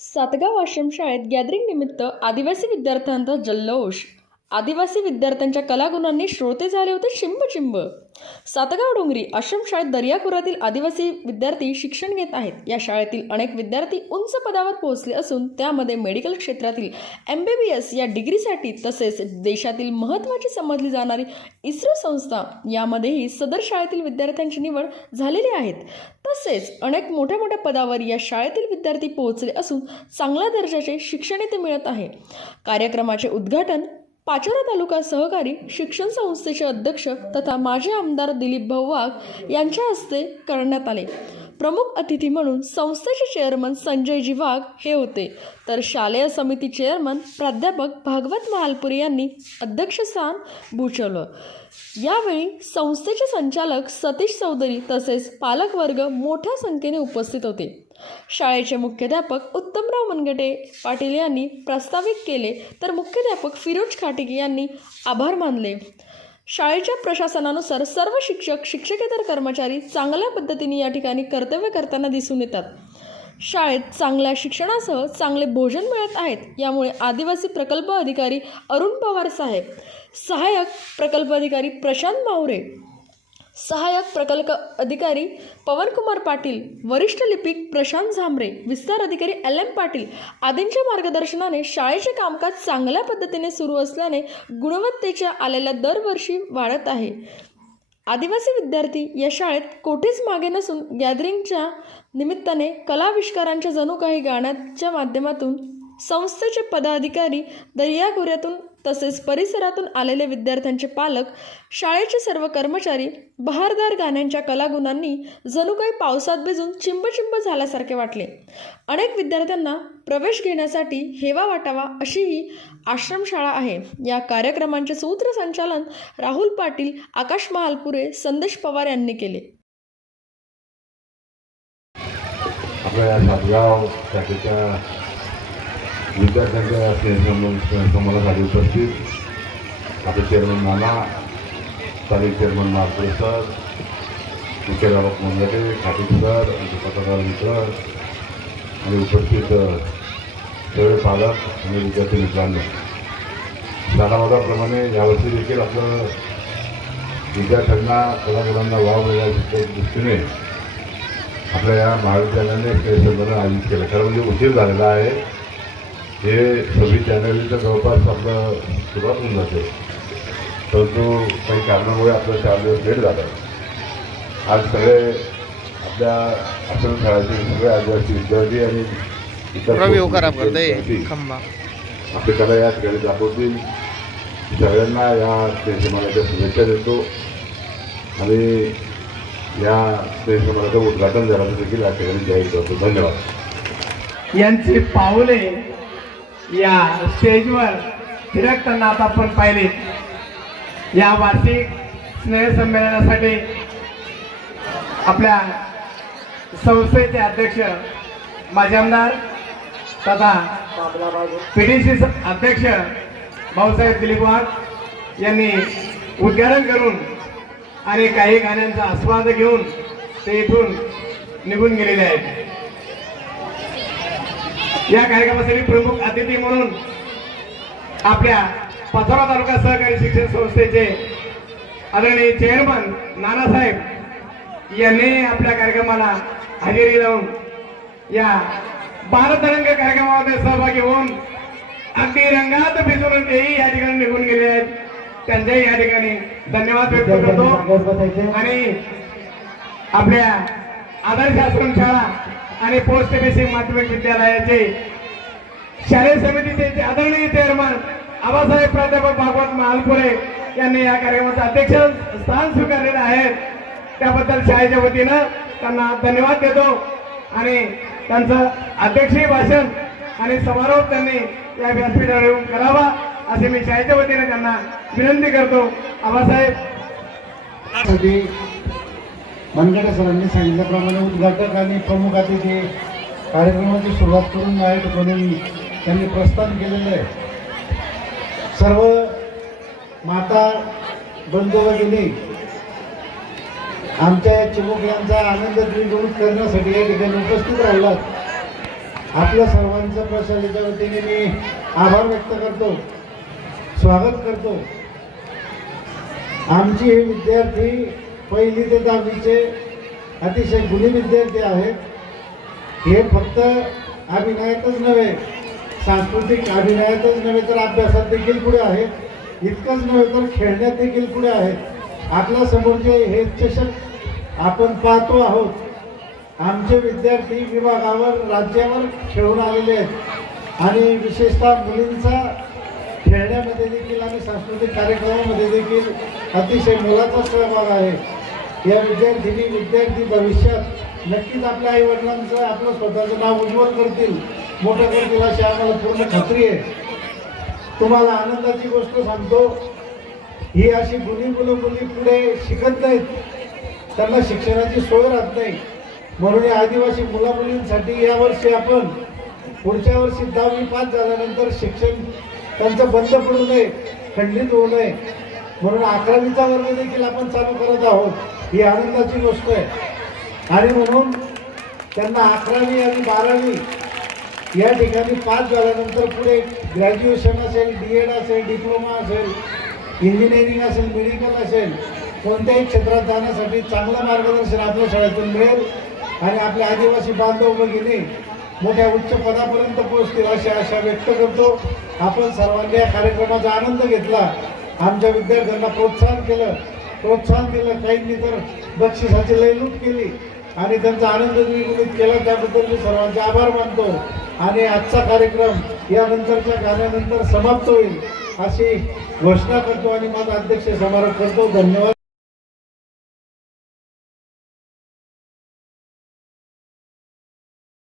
सातगाव आश्रमशाळेत गॅदरिंग निमित्त आदिवासी विद्यार्थ्यांचा जल्लोष आदिवासी विद्यार्थ्यांच्या कलागुणांनी श्रोते झाले होते चिंब सातगाव डोंगरी आश्रमशाळेत दर्याखोऱ्यातील आदिवासी विद्यार्थी शिक्षण घेत आहेत. या शाळेतील अनेक विद्यार्थी उंच पदावर पोहोचले असून त्यामध्ये मेडिकल क्षेत्रातील एम बी बी एस या डिग्रीसाठी तसेच देशातील महत्त्वाची समजली जाणारी इस्रो संस्था यामध्येही सदर शाळेतील विद्यार्थ्यांची निवड झालेली आहेत. तसेच अनेक मोठ्या मोठ्या पदावर या शाळेतील विद्यार्थी पोहोचले असून चांगल्या दर्जाचे शिक्षण येथे मिळत आहे. कार्यक्रमाचे उद्घाटन पाचोरा तालुका सहकारी शिक्षण संस्थेचे अध्यक्ष तथा माजी आमदार दिलीप भाऊ वाघ यांच्या हस्ते करण्यात आले. प्रमुख अतिथी म्हणून संस्थेचे चेअरमन संजयजी वाघ हे होते. तर शालेय समिती चेअरमन प्राध्यापक भागवत महालपुरी यांनी अध्यक्षस्थान भूषवलं. यावेळी संस्थेचे संचालक सतीश चौधरी तसेच पालकवर्ग मोठ्या संख्येने उपस्थित होते. शाळेचे मुख्याध्यापक उत्तमराव मनगटे पाटील यांनी प्रस्तावित केले तर मुख्याध्यापक फिरोज खाटिक यांनी आभार मानले. शाळेच्या प्रशासनानुसार सर्व शिक्षक शिक्षकेतर कर्मचारी चांगल्या पद्धतीने या ठिकाणी कर्तव्य करताना दिसून येतात. शाळेत चांगल्या शिक्षणासह चांगले भोजन मिळत आहेत यामुळे आदिवासी प्रकल्प अधिकारी अरुण पवार साहेब सहाय्यक प्रकल्प अधिकारी प्रशांत मावरे सहाय्यक प्रकल्प अधिकारी पवनकुमार पाटील वरिष्ठ लिपिक प्रशांत झांबरे विस्तार अधिकारी एल एम पाटील आदींच्या मार्गदर्शनाने शाळेचे कामकाज चांगल्या पद्धतीने सुरू असल्याने गुणवत्तेच्या आलेल्या दरवर्षी वाढत आहे. आदिवासी विद्यार्थी या शाळेत कोठेच मागे नसून गॅदरिंगच्या निमित्ताने कलाविष्कारांच्या जणू काही गाण्याच्या माध्यमातून संस्थेचे पदाधिकारी दर्याखोऱ्यातून तसेच परिसरातून आलेले विद्यार्थ्यांचे पालक शाळेचे सर्व कर्मचारी बहारदार गाण्यांच्या कलागुणांनी जणू काही पावसात भिजून चिंबचिंब झाल्यासारखे वाटले. अनेक विद्यार्थ्यांना प्रवेश घेण्यासाठी हेवा वाटावा अशी ही आश्रमशाळा आहे. या कार्यक्रमांचे सूत्रसंचालन राहुल पाटील आकाश महालपुरे संदेश पवार यांनी केले. आपल्या विद्यार्थ्यांच्या स्नेहसंबंध संबंधासाठी उपस्थित आपले चेअरमन नाना स्थानिक चेअरमन महापुर सर मुख्याध्यापक मंगटे खाटीक सर आमचे पत्रकार मित्र आणि उपस्थित अ, सर्व पालक आणि विद्यार्थी मित्रांनो जाणावादाप्रमाणे यावर्षी देखील आपलं विद्यार्थ्यांना कलामुलांना वाव मिळण्याच्या दृष्टीने आपल्या या महाविद्यालयाने संमेलन आयोजित केलं. कारण म्हणजे उशीर झालेला आहे. हे सव्वीस जानेवारीचं जवळपास आपलं सुरुवात होऊन जाते. परंतु काही कारणामुळे आपलं चार दिवस लेट झालं. आज सगळे आपल्या आश्रमशाळेचे सगळे आदिवासी विद्यार्थी आणि इतर रवी खराब करतोय विद्यार्थी खंबा. आपली कला या ठिकाणी दाखवतील. सगळ्यांना या समाजाच्या शुभेच्छा देतो. आणि या समाजाचं उद्घाटन झाल्याचं देखील या ठिकाणी जाहीर करतो. धन्यवाद. यांची पाऊले या स्टेजवर थिरकताना आता आपण पाहिले. या वार्षिक स्नेहसंमेलनासाठी आपल्या संस्थेचे अध्यक्ष माजी आमदार तथा पी डी सी अध्यक्ष भाऊसाहेब दिलीप वाघ यांनी उद्घाटन करून आणि काही गाण्यांचा आस्वाद घेऊन ते इथून निघून गेलेले आहेत. या कार्यक्रमासाठी प्रमुख अतिथी म्हणून आपल्या पाचोरा तालुका सहकारी शिक्षण संस्थेचे आदरणीय चेअरमन नानासाहेब यांनी आपल्या कार्यक्रमाला हजेरी लावून या बालतरंग कार्यक्रमामध्ये सहभागी होऊन अगदी रंगात भिजून तेही या ठिकाणी निघून गेले आहेत. त्यांच्याही या ठिकाणी धन्यवाद व्यक्त करतो. आणि आपल्या आदर्श आश्रमशाळा आणि पोस्ट बेसिक माध्यमिक विद्यालयाचे शालेय समितीचे आदरणीय चेअरमन आबासाहेब प्राध्यापक भागवत महालपुरे यांनी या कार्यक्रमाचं अध्यक्ष स्थान स्वीकारलेलं आहे. त्याबद्दल शाळेच्या वतीनं त्यांना धन्यवाद देतो आणि त्यांचं अध्यक्षीय भाषण आणि समारोप त्यांनी या व्यासपीठावर येऊन करावा असे मी शाळेच्या वतीने त्यांना विनंती करतो. आबासाहेब. मनगडे सरांनी सांगितल्याप्रमाणे उद्घाटक आणि प्रमुख अतिथी कार्यक्रमाची सुरुवात करून नायक म्हणून त्यांनी प्रस्थान केलेलं आहे. सर्व माता बंधू भगिनी आमच्या या चिमुक यांचा आनंद द्विगुणित करण्यासाठी या ठिकाणी उपस्थित राहिलात. आपल्या सर्वांचं प्रशालेच्या वतीने मी आभार व्यक्त करतो. स्वागत करतो. आमची हे विद्यार्थी पहिली ते दहावीचे अतिशय गुणी विद्यार्थी आहेत. हे फक्त अभिनयातच नव्हे सांस्कृतिक अभिनयातच नव्हे तर अभ्यासात देखील पुढे आहेत. इतकंच नव्हे तर खेळण्यात देखील पुढे आहेत. आपल्या समोरचे हे चषक आपण पाहतो आहोत. आमचे विद्यार्थी विभागावर राज्यावर खेळून आलेले आहेत. आणि विशेषतः मुलींचा खेळण्यामध्ये देखील आणि सांस्कृतिक कार्यक्रमामध्ये देखील अतिशय मोलाचा सहभाग आहे. या विद्यार्थिनी विद्यार्थी भविष्यात नक्कीच आपल्या आईवडिलांचं आपलं स्वतःचं नाव उज्ज्वल करतील. मोठं करतील अशी आम्हाला पूर्ण खात्री आहे. तुम्हाला आनंदाची गोष्ट सांगतो ही अशी गुणी मुलं मुली पुढे शिकत नाहीत. त्यांना शिक्षणाची सोय राहत नाही. म्हणून या आदिवासी मुला मुलींसाठी यावर्षी आपण पुढच्या वर्षी दहावी पास झाल्यानंतर शिक्षण त्यांचं बंद पडू नये खंडित होऊ नये. म्हणून अकरावीचा वर्ग देखील आपण चालू करत आहोत. ही आनंदाची गोष्ट आहे. आणि म्हणून त्यांना अकरावी आणि बारावी या ठिकाणी पास झाल्यानंतर पुढे ग्रॅज्युएशन असेल डी एड असेल डिप्लोमा असेल इंजिनिअरिंग असेल मेडिकल असेल कोणत्याही क्षेत्रात जाण्यासाठी चांगलं मार्गदर्शन आपल्या शाळेतून मिळेल. आणि आपले आदिवासी बांधव भगिनी मोठ्या उच्च पदापर्यंत पोहोचतील अशी आशा व्यक्त करतो. आपण सर्वांनी या कार्यक्रमाचा आनंद घेतला. आमच्या विद्यार्थ्यांना प्रोत्साहन केलं. प्रोत्साहन दिलं. काहींनी तर बक्षिसाची लयलूट केली आणि त्यांचा आनंद द्विगुणित केला. त्याबद्दल मी सर्वांचे आभार मानतो. आणि आजचा कार्यक्रम यानंतरच्या गाण्यानंतर समाप्त होईल अशी घोषणा करतो आणि माझा अध्यक्ष समारोप करतो. धन्यवाद.